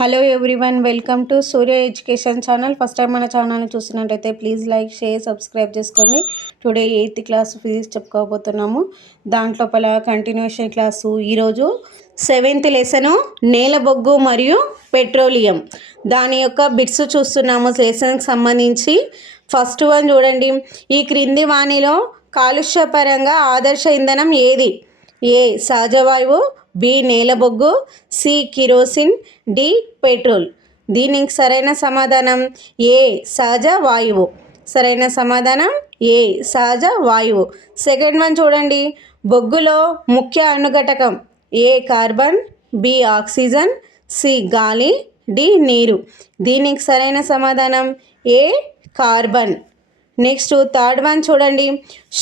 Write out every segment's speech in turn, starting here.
Hello everyone, welcome to Surya education channel. First time మన ఛానల్ని చూస్తున్నట్టయితే ప్లీజ్ లైక్, షేర్, సబ్స్క్రైబ్ చేసుకోండి. టుడే 8th క్లాస్ ఫిజిక్స్ చెప్పుకోబోతున్నాము. దాంట్లోపల కంటిన్యూషన్ క్లాసు. ఈరోజు 7th లెసను నేల బొగ్గు మరియు పెట్రోలియం, దాని యొక్క బిట్స్ చూస్తున్నాము లెసన్కి సంబంధించి. ఫస్ట్ వన్ చూడండి. ఈ క్రింది వాణిలో కాలుష్యపరంగా ఆదర్శ ఇంధనం ఏది? ఏ సహజవాయువు, బి నేలబొగ్గు, సి కిరోసిన్, డి పెట్రోల్. దీనికి సరైన సమాధానం ఏ సహజ వాయువు. సరైన సమాధానం ఏ సహజ వాయువు. సెకండ్ వన్ చూడండి. బొగ్గులో ముఖ్య అణుఘటకం A carbon, B oxygen, C గాలి, డి నీరు. దీనికి సరైన సమాధానం A carbon. Next third one చూడండి.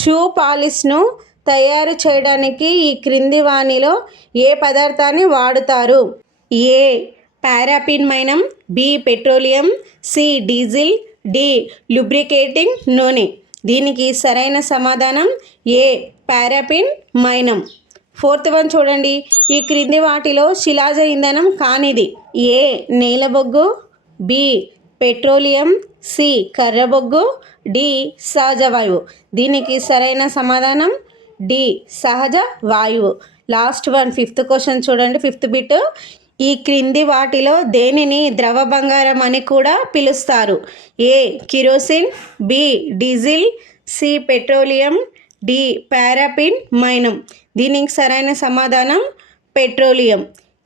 షూ పాలిష్ను తయారు చేయడానికి ఈ క్రింది వాణిలో ఏ పదార్థాన్ని వాడుతారు? ఏ పారాఫిన్ మైనం, B petroleum, C diesel, D lubricating నూనె. దీనికి సరైన సమాధానం ఏ పారాఫిన్ మైనం. ఫోర్త్ వన్ చూడండి. ఈ క్రింది వాటిలో శిలాజ ఇంధనం కానిది? ఏ నేలబొగ్గు, బి పెట్రోలియం, సి కర్రబొగ్గు, డి సహజ వాయువు. దీనికి సరైన సమాధానం డి సహజ వాయువు. లాస్ట్ వన్ ఫిఫ్త్ క్వశ్చన్ చూడండి. Fifth bit. ఈ క్రింది వాటిలో దేనిని ద్రవ బంగారం అని కూడా పిలుస్తారు? A kerosene, B diesel, C petroleum, D paraffin మైనం. దీనికి సరైన సమాధానం పెట్రోలియం.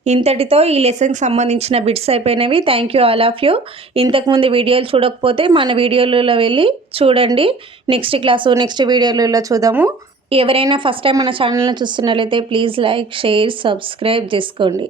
ఇంతటితో ఈ లెసన్కి సంబంధించిన బిట్స్ అయిపోయినవి. Thank you all of you. ఇంతకుముందు వీడియోలు చూడకపోతే మన వీడియోలలో వెళ్ళి చూడండి. నెక్స్ట్ వీడియోలలో చూద్దాము. ఎవరైనా ఫస్ట్ టైం మన ఛానల్ని చూస్తున్నట్లయితే ప్లీజ్ లైక్, షేర్, సబ్స్క్రైబ్ చేసుకోండి.